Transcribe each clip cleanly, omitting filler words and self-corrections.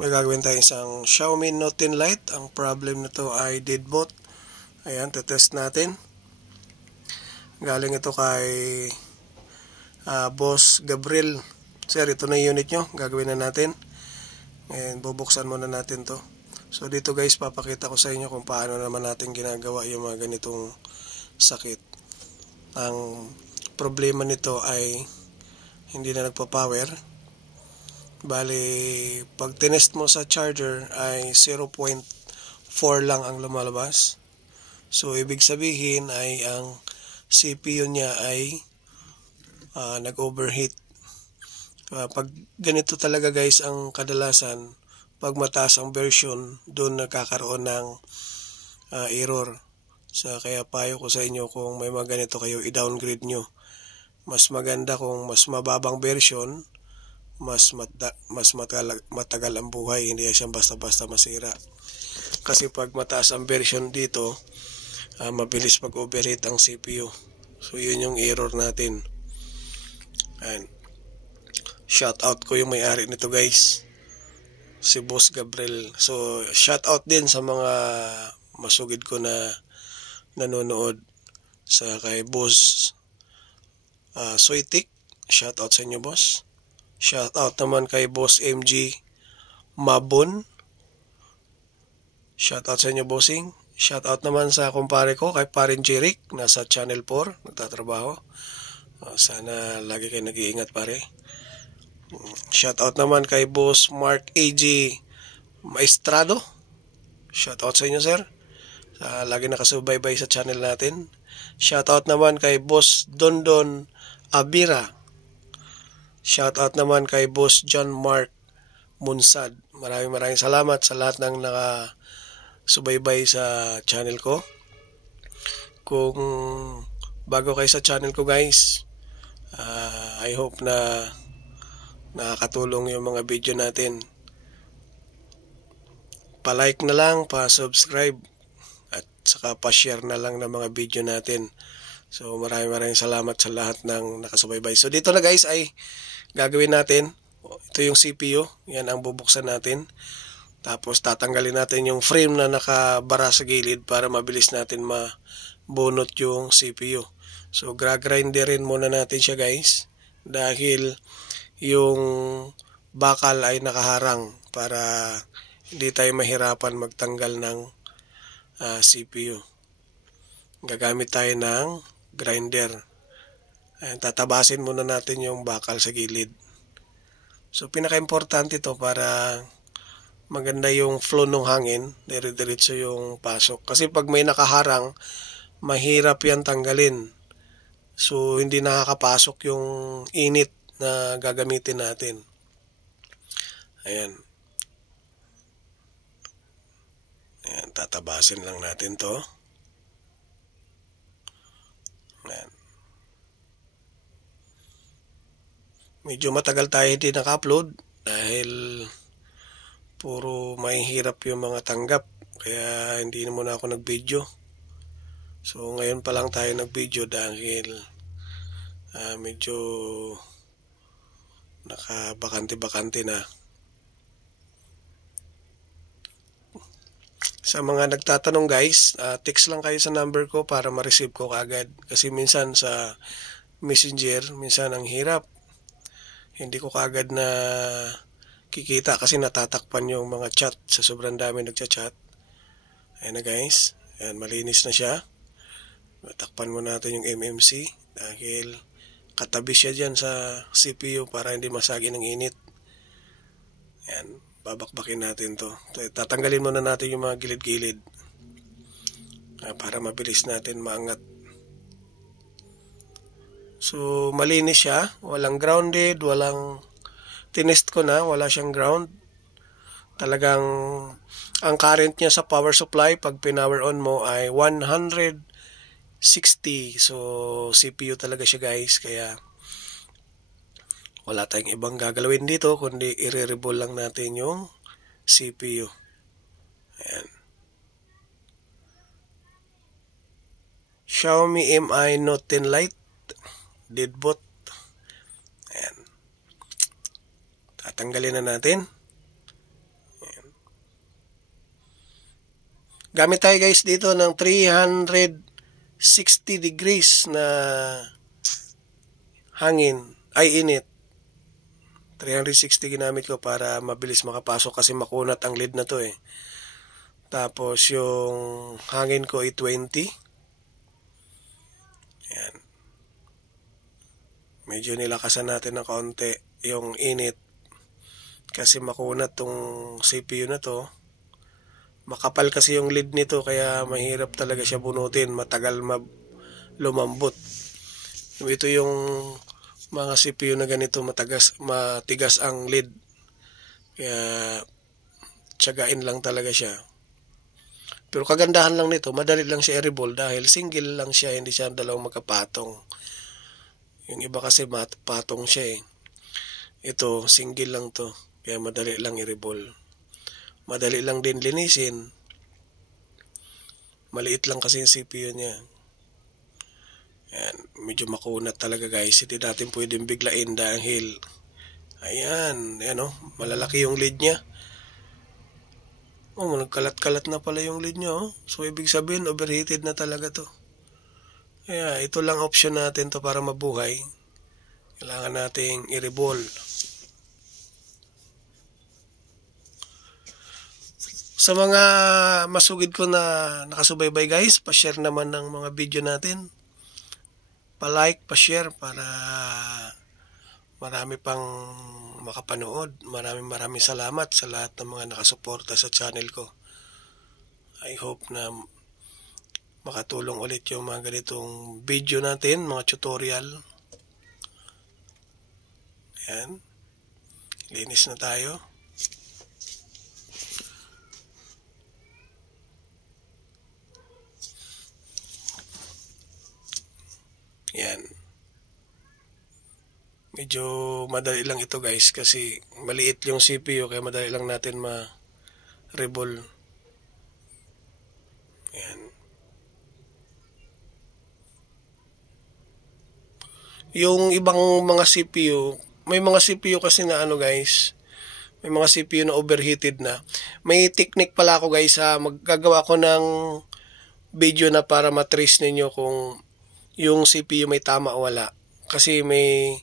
May gagawin tayong isang Xiaomi Note 10 Lite. Ang problem nito ay dead boot. Ayan, tetest natin. Galing ito kay Boss Gabriel. Sir, ito na yung unit nyo. Gagawin na natin. And bubuksan muna natin to. So dito guys, papakita ko sa inyo kung paano naman natin ginagawa yung mga ganitong sakit. Ang problema nito ay hindi na nagpa-power. Bali, pag tinest mo sa charger ay 0.4 lang ang lumalabas. So ibig sabihin ay ang CPU niya ay nag-overheat. Pag ganito talaga guys ang kadalasan, pag mataas ang version, doon nagkakaroon ng error. So kaya payo ko sa inyo, kung may mga ganito kayo, i-downgrade nyo. Mas maganda kung mas mababang version, mas matagal ang buhay, hindi siyang basta-basta masira. Kasi pag mataas ang version dito, mabilis pag-overheat ang CPU. So yun yung error natin. And shout out ko yung may-ari nito guys, si Boss Gabriel. So shout out din sa mga masugid ko na nanonood, sa kay Boss Soitik. Shout out sa inyo boss. Shout out naman kay Boss MG Mabon. Shout out sa inyo bossing. Shout out naman sa kumpare ko kay Parin Jeric, nasa Channel 4 nagtatrabaho. Sana lagi kayo nag-iingat pare. Shout out naman kay Boss Mark AG Maestrado. Shout out sa inyo sir. Lagi nakasubaybay sa channel natin. Shout out naman kay Boss Dondon Abira. Shout out naman kay Boss John Mark Munsad. Maraming salamat sa lahat ng nakasubaybay sa channel ko. Kung bago kayo sa channel ko guys, I hope na nakakatulong yung mga video natin. Pa-like na lang, pa-subscribe, at saka pa-share na lang ng mga video natin. So maraming salamat sa lahat ng nakasubaybay. So dito na guys ay gagawin natin. Ito yung CPU. Yan ang bubuksan natin. Tapos tatanggalin natin yung frame na nakabara sa gilid para mabilis natin mabunot yung CPU. So grinderin muna natin siya guys, dahil yung bakal ay nakaharang para hindi tayo mahirapan magtanggal ng CPU. Gagamit tayo ng grinder. Ayan, tatabasin muna natin yung bakal sa gilid. So pinaka-importante ito para maganda yung flow ng hangin, dire-diretso yung pasok. Kasi pag may nakaharang, mahirap yan tanggalin. So hindi nakakapasok yung init na gagamitin natin. Ayan. Ayan, tatabasin lang natin to. Ayan. Medyo matagal tayo hindi naka-upload dahil puro mahihirap yung mga tanggap, kaya hindi na muna ako nag-video. So ngayon pa lang tayo nag-video dahil medyo nakabakante-bakante na. Sa mga nagtatanong guys, text lang kayo sa number ko para ma-receive ko kaagad. Kasi minsan sa Messenger, minsan ang hirap. Hindi ko kaagad na kikita kasi natatakpan yung mga chat. Sa sobrang dami nagchat-chat. Ayan na guys. Ayan, malinis na siya. Takpan mo natin yung MMC dahil katabi siya dyan sa CPU para hindi masagi ng init. Ayan, babakbakin natin to. Tatanggalin muna natin yung mga gilid-gilid para mabilis natin maangat. So malinis siya, walang grounded, tinest ko na, wala siyang ground. Talagang ang current niya sa power supply pag pinower on mo ay 160. So CPU talaga siya guys, kaya wala tayong ibang gagalawin dito kundi i-reball lang natin yung CPU. Ayan. Xiaomi Mi Note 10 Lite dead boot. Ayan. Tatanggalin na natin. Gamit tayo guys dito ng 360 degrees na hangin, ay init. 360 ginamit ko para mabilis makapasok kasi makunat ang lid na to eh. Tapos yung hangin ko ay 20. Yan. Medyo nilakasan natin ng kaunti yung init kasi makunat tong CPU na to. Makapal kasi yung lid nito kaya mahirap talaga siya bunutin, matagal lumambot. Ito yung mga CPU na ganito matigas ang lid. Kaya tiyagain lang talaga siya. Pero kagandahan lang nito, madali lang siya i-revolve dahil single lang siya, hindi siya dalawang magkapatong. Yung iba kasi patong siya eh. Ito, single lang to. Kaya madali lang i-revolve. Madali lang din linisin. Maliit lang kasi yung CPU niya. Ayan, medyo makunat talaga guys. Hindi natin pwedeng biglain dahil ayan, ayan oh, malalaki yung lid niya. Oh, nagkalat-kalat na pala yung lid niya oh. So ibig sabihin overheated na talaga to. Kaya ito lang option natin to para mabuhay. Kailangan nating i-revolve. Sa mga masugid ko na nakasubaybay guys, pa-share naman ng mga video natin. Pa-like, pa-share para marami pang makapanood. Maraming salamat sa lahat ng mga nakasuporta sa channel ko. I hope na makatulong ulit yung mga ganitong video natin, mga tutorial. Ayan. Linis na tayo. Yan. Medyo madali lang ito guys kasi maliit yung CPU kaya madali lang natin ma-revolve. Yan. Yung ibang mga CPU, may mga CPU kasi na ano guys, may mga CPU na overheated na. May technique pala ako guys ha, maggagawa ko ng video na para matrace ninyo kung yung CPU may tama o wala. Kasi may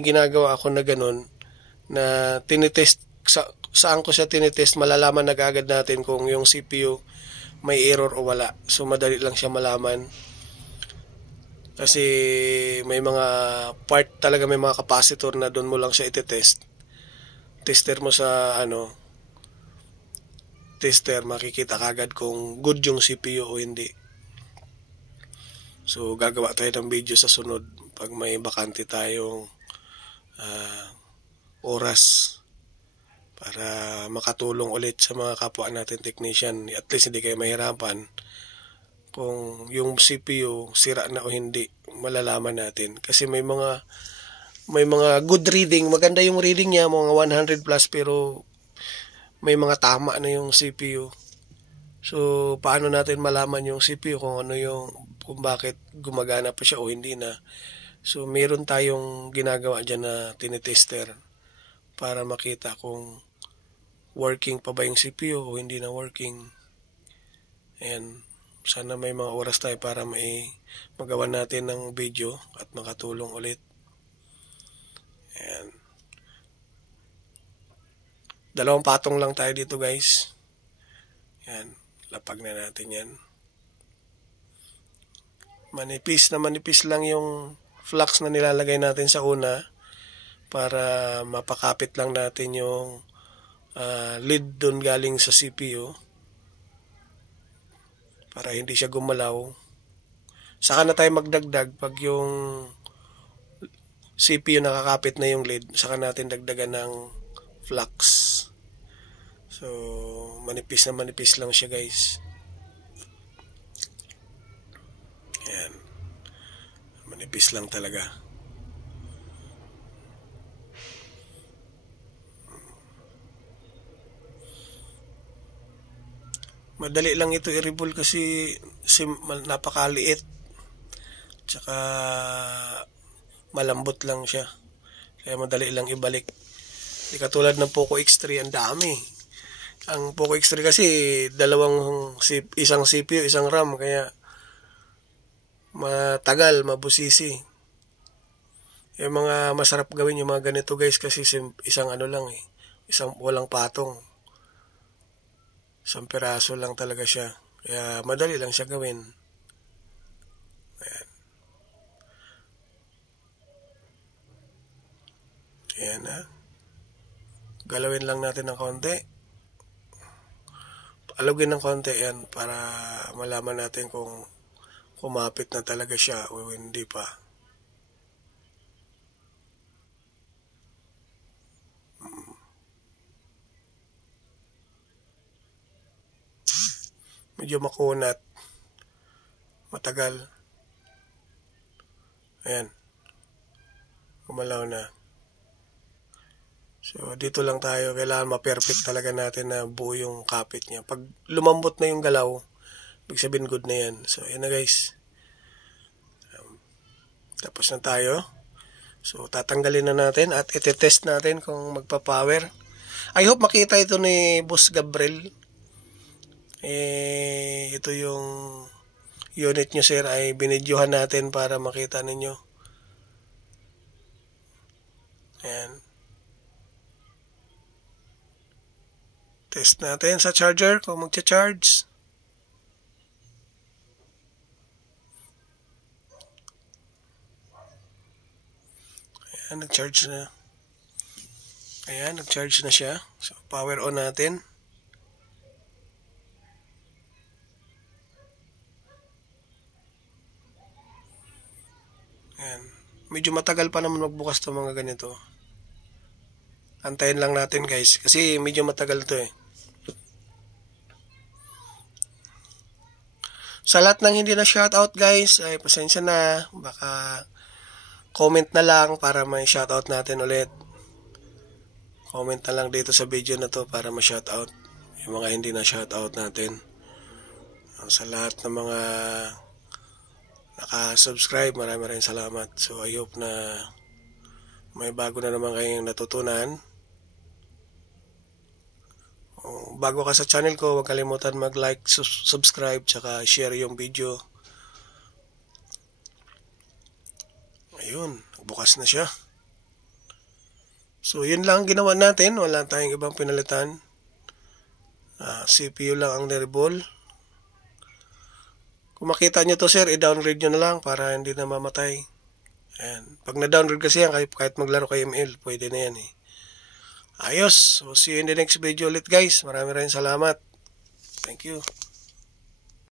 ginagawa ako na ganun na tinitest, saan ko siya tinitest, malalaman na agad natin kung yung CPU may error o wala. So madali lang siya malaman. Kasi may mga part talaga, may mga capacitor na doon mo lang siya itetest. Tester mo sa tester, makikita kagad kung good yung CPU o hindi. So gagawa tayo ng video sa sunod pag may bakante tayong oras para makatulong ulit sa mga kapwa natin technician. At least hindi kayo mahirapan kung yung CPU sira na o hindi, malalaman natin. Kasi may mga good reading, maganda yung reading niya, mga 100 plus, pero may mga tama na yung CPU. So paano natin malaman yung CPU kung bakit gumagana pa siya o hindi na. So meron tayong ginagawa dyan na tinitester para makita kung working pa ba yung CPU o hindi na working. Ayan, sana may mga oras tayo para magawa natin ng video at makatulong ulit. Ayan. 2 patong lang tayo dito guys. Ayan, lapag na natin yan. Manipis lang yung flux na nilalagay natin sa una para mapakapit lang natin yung lead doon galing sa CPU para hindi siya gumalaw. Saka na tayo magdagdag pag yung CPU nakakapit na yung lead, saka natin dagdagan ng flux. So manipis lang siya guys. Ayan. Manipis lang talaga. Madali lang ito i-revolve kasi napakaliit. Tsaka malambot lang siya. Kaya madali lang ibalik. Di katulad ng Poco X3, ang dami. Ang Poco X3 kasi isang CPU, isang RAM, kaya matagal, mabusisi. Yung mga masarap gawin yung mga ganito guys kasi isang ano lang eh. Isang walang patong. Isang piraso lang talaga siya. Kaya madali lang siya gawin. Ayan. Ayan ha. Galawin lang natin ng konti. Alugin ng konti yan para malaman natin kung kumapit na talaga siya o hindi pa. Medyo makunat. Matagal. Ayan. Gumalaw na. So, dito lang tayo. Kailangan ma-perfect talaga natin na buo yung kapit niya. Pag lumambot na yung galaw, ibig sabihin good na yan. So, ayan na guys. Tapos na tayo. So, tatanggalin na natin at iti-test natin kung magpa-power. I hope makita ito ni Boss Gabriel. Ito yung unit nyo sir ay binidyohan natin para makita ninyo. Ayan. Test natin sa charger kung magcha-charge. Ayan, nag-charge na. Ayan, nag-charge na siya. So, power on natin. Ayan. Medyo matagal pa naman magbukas to mga ganito. Antayin lang natin guys. Kasi medyo matagal to eh. Sa lahat ng hindi na shoutout guys, ay pasensya na. Baka comment na lang para may shoutout natin ulit. Comment na lang dito sa video na to para ma-shoutout yung mga hindi na shoutout natin. Sa lahat ng mga naka-subscribe, maraming salamat. So I hope na may bago na naman kayong natutunan. Bago ka sa channel ko, huwag kalimutan mag-like, subscribe, tsaka share yung video. Ayun, bukas na siya. So yun lang ginawa natin, wala tayong ibang pinalitan. CPU lang ang niribol. Kung makita nyo to sir, i-downgrade nyo na lang para hindi na mamatay. Ayan. Pag na-downgrade kasi yan, kahit maglaro kay ML, pwede na yan eh. Ayos. So see you in the next video ulit guys. Maraming salamat. Thank you.